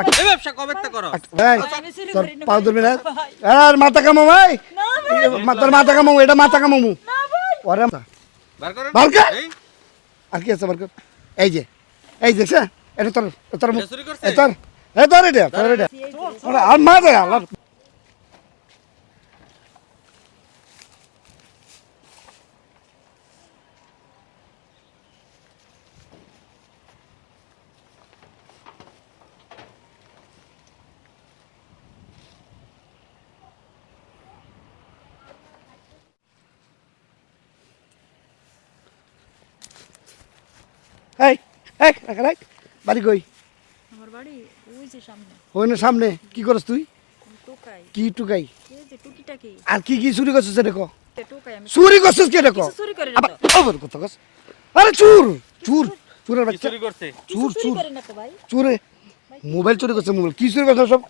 এই ব্যবসা কবে থেকে করো? এই তোর পাও ধরবি না আর মাথা কামাও ভাই তোর মাথা কামাও এটা মাথা কামামু ওরে বার করেন। বার কর। এই আর কি আছে বার কর এই যে দেখছ এটা তোর তোর এটা চুরি করছে? তোর এটা ওরে আর মা দে আল্লাহ এই রাখ বাড়ি কই আমার বাড়ি ওই যে সামনে ওই না সামনে কি করছ তুই টোকাই কি টুকাই এই যে টুকিটাকি আর কি চুরি করছিস এটা কো টোকাই আমি চুরি করছিস কে দেখো কিছু চুরি করি না আবার তো আবার কথা কস আরে চুরের কি বাচ্চা চুরি করছে? চুর চুরি করি না তো ভাই চুরে মোবাইল চুরি করছে মোবাইল কি চুরি করছে সব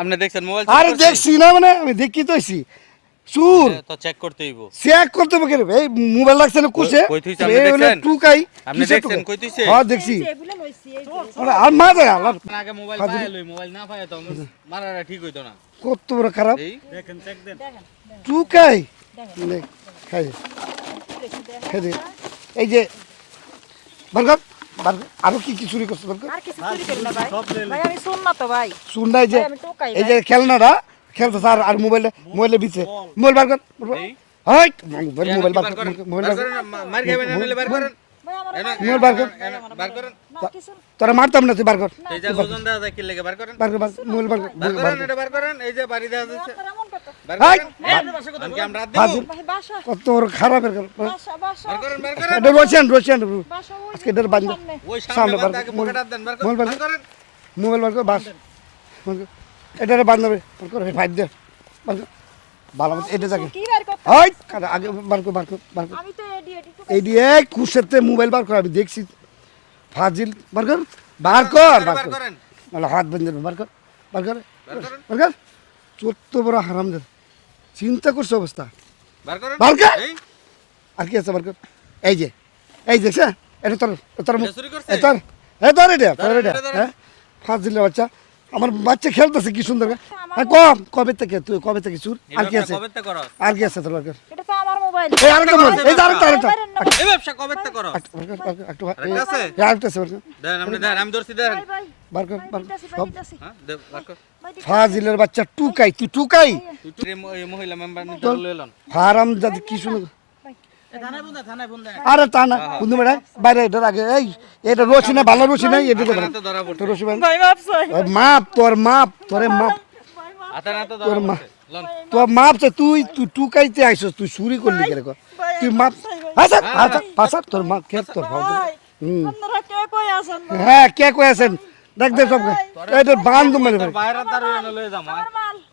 আপনি দেখছেন মোবাইল? আরে দেখছি না মানে আমি দেখি তো আইছি চুর তো চেক করতে হইব। চেক করতে হবে কেন এই মোবাইল লাগছে না কুছে কই থুইছে আপনি দেখছেন? টুকাই আপনি দেখছেন কই থুইছে? হ্যাঁ দেখছি এই যে এগুলো লইছি এই যে আরে আর মা দে আল্লাহ আগে মোবাইল পায় লই, মোবাইল না পায় তো মারাটা ঠিক হইতো না। কত বড় খারাপ এই দেখেন টুকাই নে খাই দেখেন খাই দে এই যে বারগার আরো কি চুরি করছে বারগার আর কিছু চুরি করি না ভাই ভাই আমি শুন না তো ভাই শুন নাই যে ভাই, আমি টোকাই এই যে খেলনাটা খেলতে স্যার আর মোবাইলে বিছে মোবাইল বার কর হাই মোবাইল বার কর মোবাইল বার কর মার খাবেন না নিলে বার করেন। ভাই আমার মোবাইল বার কর বার করেন। না কিছু তোরা মারতাম না তুই বার কর এই যে ওজন দেওয়া যায় কি লাগে বার করেন। মোবাইল বার কর বার করেন এটা বার করেন। এই যে বাড়ি দেওয়া যাচ্ছে। আপনার এমন কথা বার হাই করেন। আমি আমরা দেব। হাজির ভাই বাসা কত বড় খারাপ এর বাসা বার করেন বার করেন। এটা রোশন বাসা ওই আজকে এটার বান্ধব সামনে ওই সামনে সামনে বার বাদ আগে কর। পকেট হাত দেন বার মোবাইল বার করেন। বার করেন। মোবাইল বার কর বাস এটারে বান্ধবে বার কর ফাইভ দে বার কর ভালো মতো এটা দেখে কি বার করতে হাই আগে বার কর আমি তো এডি এই দিয়ে কুশেতে মোবাইল বার কর আমি দেখছি ফাজিল বার কর বার কর বার করেন। মানে হাত বেঁধে বার কর বার করেন। বার কর চোদ্দ বড় হারাম দে চিন্তা করছে অবস্থা বার করেন। বার কর। এই আর কি আছে বার কর এই যে দেখছ এটা তোর এটা চুরি করছে? তোর এটা হ্যাঁ ফাজিলের বাচ্চা আমার বাচ্চা খেলতেছে কি সুন্দর হ্যাঁ কবে থেকে চুর আর কি আছে কবে থেকে করো? আর কি আছে তোর বার কর এটা তো আমার মোবাইল এই আরেকটা মোবাইল এই যে আরেকটা এই ব্যবসা কবে থেকে করো? একটু আরেকটা আছে? আরেকটা আছে বার কর দেন আপনি দেন আমি ধরছি দেন। ভাই ভাই বার কর সব হ্যাঁ দে বার কর। ফাজিলের বাচ্চা টুকাই তুই টুকাই তুই এই মহিলা মেম্বার নিতে লইলেন। হারাম জাতি কি শুনে আরে তা না বন্ধু বেড়া বাইরে এটার আগে এই এটা রশি না ভালো রশি নাই এটা হাতে নাতে ধরা পড়ছে। রশি ভাই মাপ চাই মাপ তোর মাপ হাতে নাতে তোর ধরা মা পড়ছে। লন। তোর মাপ চাই তুই টুকাইতে আইছস তুই চুরি করলি কেন তুই মাপ আচ্ছা তোর মা কে তোর ভাব হুম আপনারা কে কই আছেন হ্যাঁ কে কই আছেন দেখ দে সব এটা বান্ধ মানে তোর বাইরে তার লয়ে যাম।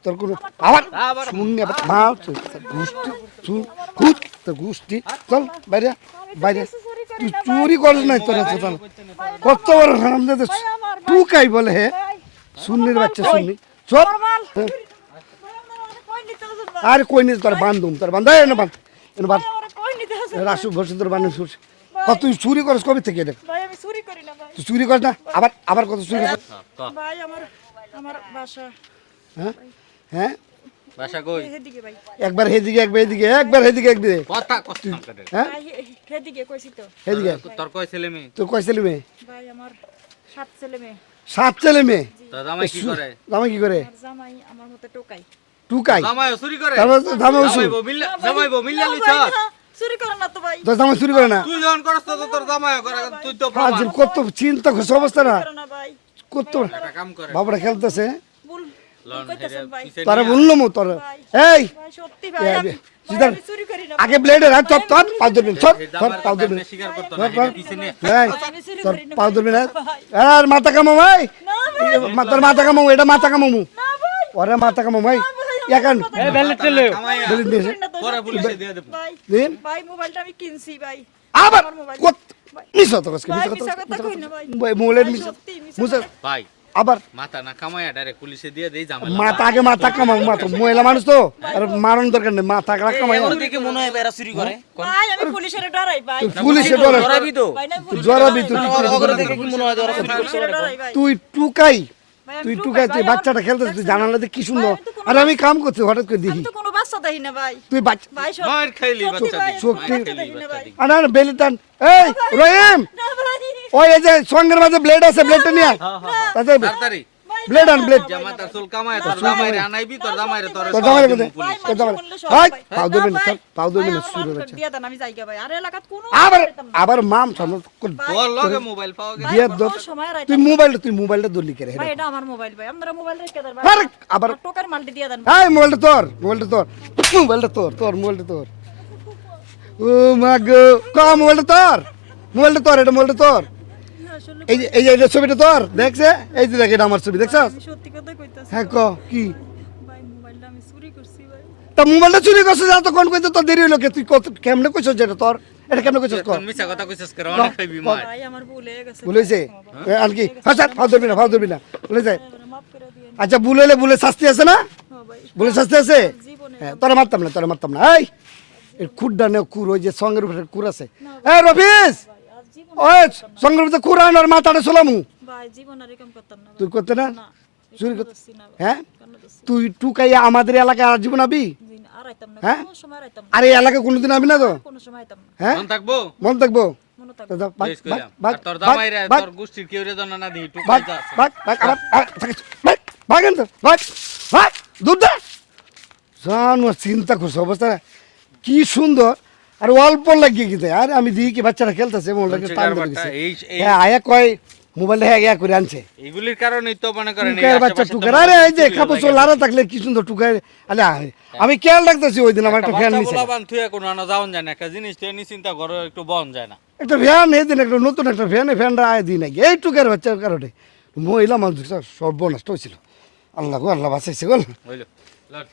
তোর কোন আবার আবার শুন না মা গুষ্টি শুন হুট তোর গুষ্টি চল বাইরে তুই চুরি করলি না তোর চল কত বড় হারাম দে টুকাই বলে হে সুন্নির বাচ্চা সুন্নি চল কই নিতে আছেন আর কই নি তোর বান্ধুম তোর বান্ধা এনে বান্ধ কই নিতে আছেন রাসু বসে তোর বান্ধব শুস কত তুই চুরি করস কবে থেকে দেখ ভাই আমি চুরি করি না ভাই তুই চুরি কর না আবার কত চুরি কর ভাই আমার বাসা হ্যাঁ বাসা কই? এদিকে ভাই একবার হেদিকে একবার হেদিকে কথা কথা কাটে। হ্যাঁ ভাই এদিকে কইছি তো হেদিকে তোর কয় ছেলে মেয়ে? তোর কয় ছেলে মেয়ে ভাই আমার 7 ছেলে মেয়ে 7 ছেলে মেয়ে তোর জামাই কি করে? জামাই কি করে আর জামাই আমার মতে টোকাই টুকাই জামাই চুরি করে? তারপর জামাই উসু জামাই মিল্লা লিছ। চুরি করে না তো ভাই তোর জামাই চুরি করে না তুই যখন করছ তো তোর জামাই করে তুই তো প্রমাণ। ফাজিল কত চিন্তা করছে অবস্থা না করে না ভাই কত একটা কাম করে। বাবুরা খেলতেছে ভুল লন কইতাছেন ভাই তারা বললাম তোর এই ভাই সত্যি ভাই আমি সিদার আমি চুরি করি না আগে ব্লেডের হাত তোর পাও ধরবি তোর পাও ধরবি স্বীকার করতে না ধর। পিছনে। এই আমি চুরি তোর করি না পাও ধরবি না আর মাথা কামাও ভাই না তোর মাথা কামাও এটা মাথা কামামু না ভাই ওরে মাথা কামাও ভাই এখন কামাইয়া বলি দিয়েছে করি না তো পরে পুলিশে দিয়ে দেব। ভাই দিন ভাই মোবাইলটা আমি কিনছি ভাই আবার আমার মোবাইল। কত মিছো তো কসকে ভাই মিছো মিছা কথা কই না ভাই ভাই মোলের ভাই, মিছো সত্যি মিছা মুছে কথা। ভাই আবার মাথা না কামাইয়া ডাইরেক্ট পুলিশে দিয়ে দেই ঝামেলা। মাথা আগে মাথা কামাও মাথা মহিলা মানুষ তো আর মারণ দরকার নেই মাথা কামাই দেখে মনে হয় এরা চুরি করে ভাই আমি পুলিশের ডরাই ভাই পুলিশে ডরে ধরাবি তো ভাই না জরাবি তুই অগরে দেখে কি মনে হয় ওরা চুরি করছে পুলিশের ডরাই ভাই তুই টুকাই ভাই, আমি তুই টুকাই টুকাই তুই ভাই, বাচ্চাটা আমার- খেলতেছিস তুই জানালাতে কি সুন্দর আমি তো কোনো আরে আমি কাম করছি হঠাৎ করে দেখি আমি তো কোনো বাচ্চা দেখি না ভাই তুই বাচ্চা ভাই সব মার খাইলি সত্যি বাচ্চা ভাই, দিকে চোখ মার টিপ- খাইলি দেখি না বাচ্চা ভাই। দিকে আরে আরে বেলিটান এই রহিম না ভাই ওই এই যে সঙ্গের মাঝে ব্লেড আছে ব্লেডটা নিয়ে আয়। তাতে তাড়াতাড়ি ব্লেড আন ব্লেড জামাতার চুল কামায় তোর জামাইরে আনাইবি তোর জামাইরে তোর তোর জামাইরে কোথায়? ভাই, তোর জামাই মানুষ বললে সব হাই ভাই। পাও না ধরবি না ভাই, স্যার পাও ধরবি ভাই, না আমার শুরু মাফ হচ্ছে করে দিয়ে দেন, আমি যাইগা ভাই। আর এলাকাত কোনো আবার যেতাম না। আবার মাম সামনে তোর লগে মোবাইল পাওয়া গেছে ভাই, বিয়ের আমার দর কোনো সময় আর তুই মোবাইলটা ধরলি কে রে ভাই, এটা আমার মোবাইল ভাই। আপনারা মোবাইল রেখে দেন ভাই। আরে, আবার- আমার টোকার মালটি দিয়ে দেন। এই মোবাইলটা তোর মোবাইলটা তোর ও মা গো মোবাইলটা তোর এটা মোবাইলটা তোর আসলে এই যে ছবিটা তোর দেখছে এই যে দেখ এটা আমার ছবি দেখছস আমি সত্যি কথা কইতাছি। হ্যাঁ ক কি ভাই, মোবাইলটা আমি চুরি করছি ভাই। তা মোবাইলটা চুরি করছিস এত কোন কইতে তোর দেরি হলো কে তুই কত কেমনে কইছস যেটা তোর এটা কেমনে কইছস ক তুই মিছা কথা কইছিস করে অনেক খাইবি মার ভাই, আমার ভুল হয়ে গেছে। বলেছে আর কি হ্যাঁ স্যার ফাও ধরবি না বলেছে এবারে মাফ করে দিয়েন। আচ্ছা ভুল হলে ভুলে শাস্তি আছে না হ্যাঁ ভাই, ভুলে শাস্তি আছে জীবনে হ্যাঁ তোরা মারতাম না এই এর খুড্ডা নে কুর ওই যে সঙ্গের উপরে কুর আছে এই রফিস আর জীবন ওই সঙ্গের উপরে কুর আনার মাথাটা সোলামু ভাই, জীবন আর এরকম করতাম না ভাই। তুই করতে না না, চুরি এরকম করতে করছি না ভাই। হ্যাঁ কেন করছি? তুই টুকাইয়া আমাদের এলাকায় আর জীবন আবি জি না, আর আইতাম না। হ্যাঁ? কোনো সময় আর আইতাম না। আর এই এলাকায় কোনোদিন আবি না তো কোনো সময় আইতাম না। হ্যাঁ মন থাকবো মন থাকবো মনে তো থাকবে। যা, ভাগ, বেশ ভাগ, কইলাম ভাগ, আর তোর ভাগ, জামাইরে ভাগ, তোর গোষ্ঠীর কেউ রে জানা না দিই ভাগ, টুকাই আছে ভাগ, ভাগ, ভাগেন তো, ভাগ, দুধ দে। জানো, চিন্তা করছো অবস্থা কি সুন্দর আর অল্প লাগিয়ে গেছে আর আমি দিই কি বাচ্চারা খেলতেছে মোবাইলটাকে টান ধরে গেছে এই হ্যাঁ আয়া কয় মোবাইলটা হ্যাঁ ইয়া করে আনছে এইগুলির কারণেই তো মনে করেন এই টুকায় বাচ্চা আশেপাশে তো টুকার মানুষ আরে এই যে চুরি খাবো লাগে। লারা থাকলে কি সুন্দর টুকায় আরে আমি খেয়াল রাখতেছি ওই দিন আমার একটা ফ্যান বাচ্চা নিছে পোলাপান থুয়ে কোনো আনা যাওন যায় না একটা জিনিস তো এনে চিন্তা করো একটু বন যায় না একটা ফ্যান এই দিন একটা নতুন একটা ফ্যানটা আয় দিই নাকি এই টুকার বাচ্চার কারণে মহিলা মানুষ সর্বনষ্ট হয়েছিল আল্লাহ গো আল্লাহ বাঁচাইছে গো হইলো লট